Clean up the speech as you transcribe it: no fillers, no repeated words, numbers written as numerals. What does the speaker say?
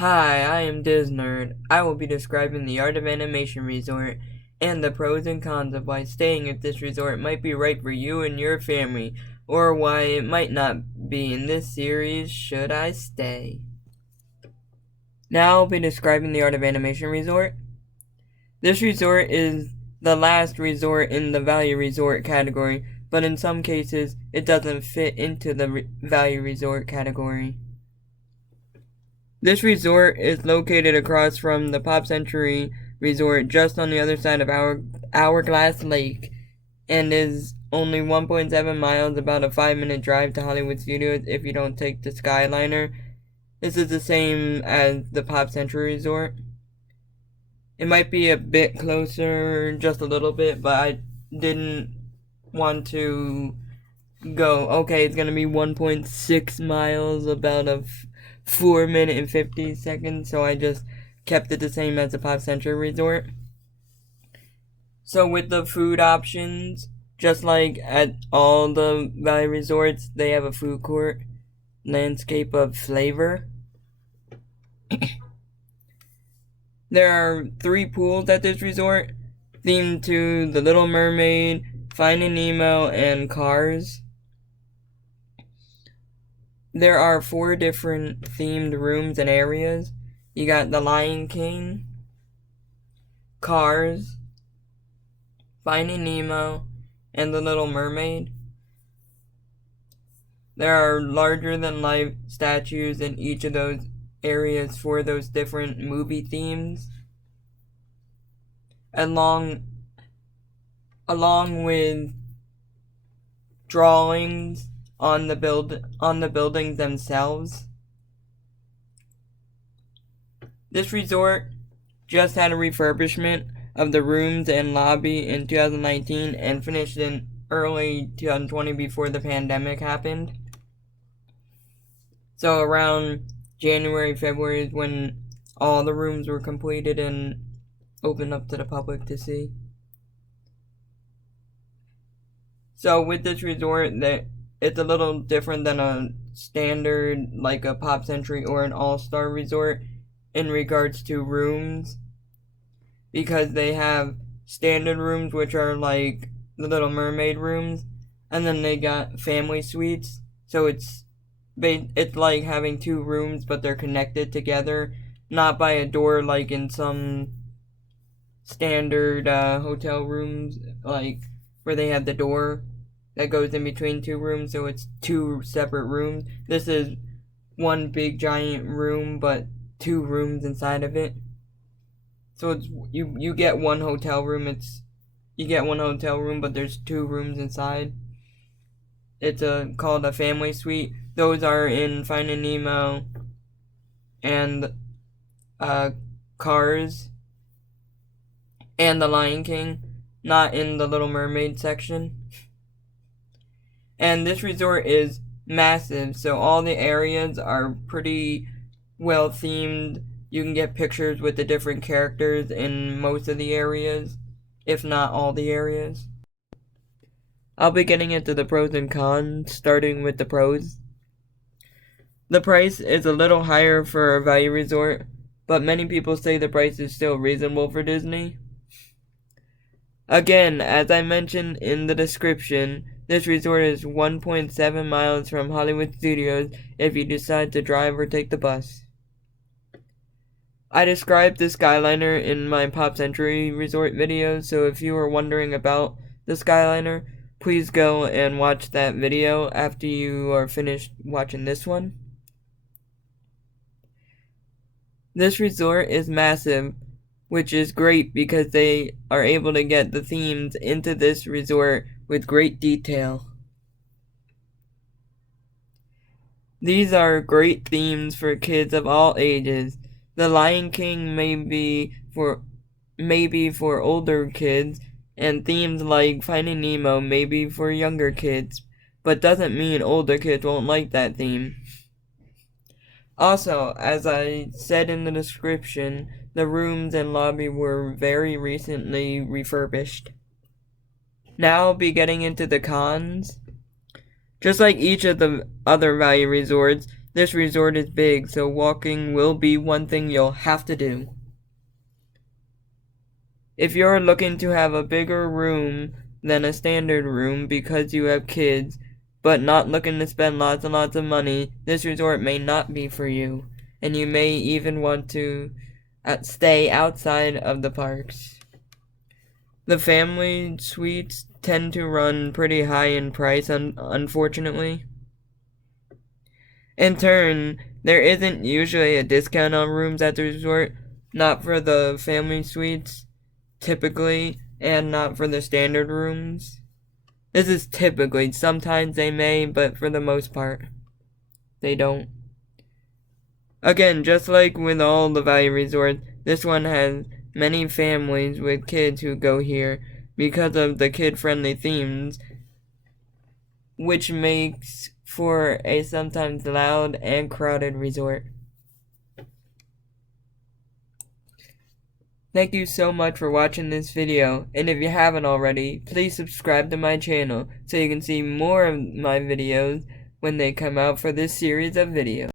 Hi, I am DizNerd. I will be describing the Art of Animation Resort and the pros and cons of why staying at this resort might be right for you and your family, or why it might not be in this series, Should I Stay? Now I'll be describing the Art of Animation Resort. This resort is the last resort in the value resort category, but in some cases it doesn't fit into the value resort category. This resort is located across from the Pop Century Resort just on the other side of Hourglass Lake and is only 1.7 miles, about a 5-minute drive to Hollywood Studios if you don't take the Skyliner. This is the same as the Pop Century Resort. It might be a bit closer, just a little bit, but I didn't want to go, okay, it's gonna be 1.6 miles, about a 4 minute and 50 seconds, so I just kept it the same as the Pop Century Resort. So with the food options, just like at all the Valley Resorts, they have a food court, landscape of flavor. There are 3 pools at this resort, themed to The Little Mermaid, Finding Nemo, and Cars. There are 4 different themed rooms and areas. You got The Lion King, Cars, Finding Nemo, and The Little Mermaid. There are larger than life statues in each of those areas for those different movie themes. Along with drawings on the buildings themselves. This resort just had a refurbishment of the rooms and lobby in 2019 and finished in early 2020 before the pandemic happened. So around January, February is when all the rooms were completed and opened up to the public to see. So with this resort, it's a little different than a standard, like a Pop Century or an All-Star resort in regards to rooms, because they have standard rooms, which are like the Little Mermaid rooms, and then they got family suites, so it's like having 2 rooms, but they're connected together, not by a door like in some standard hotel rooms, like where they have the door that goes in between 2 rooms, so it's 2 separate rooms. This is one big giant room, but 2 rooms inside of it. So it's you get one hotel room. You get one hotel room, but there's 2 rooms inside. It's called a family suite. Those are in Finding Nemo and Cars and The Lion King, not in the Little Mermaid section. And this resort is massive, so all the areas are pretty well themed. You can get pictures with the different characters in most of the areas, if not all the areas. I'll be getting into the pros and cons, starting with the pros. The price is a little higher for a value resort, but many people say the price is still reasonable for Disney. Again, as I mentioned in the description, this resort is 1.7 miles from Hollywood Studios if you decide to drive or take the bus. I described the Skyliner in my Pop Century Resort video, so if you are wondering about the Skyliner, please go and watch that video after you are finished watching this one. This resort is massive, which is great because they are able to get the themes into this resort with great detail. These are great themes for kids of all ages. The Lion King may be for older kids, and themes like Finding Nemo may be for younger kids, but doesn't mean older kids won't like that theme. Also, as I said in the description, the rooms and lobby were very recently refurbished. Now I'll be getting into the cons. Just like each of the other value resorts, This resort is big, so walking will be one thing you'll have to do. If you're looking to have a bigger room than a standard room because you have kids, but not looking to spend lots and lots of money, this resort may not be for you, and you may even want to stay outside of the parks. The family suites tend to run pretty high in price, unfortunately. In turn, there isn't usually a discount on rooms at the resort, not for the family suites, typically, and not for the standard rooms. This is typically, sometimes they may, but for the most part, they don't. Again, just like with all the value resorts, this one has many families with kids who go here because of the kid-friendly themes, which makes for a sometimes loud and crowded resort. Thank you so much for watching this video, and if you haven't already, please subscribe to my channel so you can see more of my videos when they come out for this series of videos.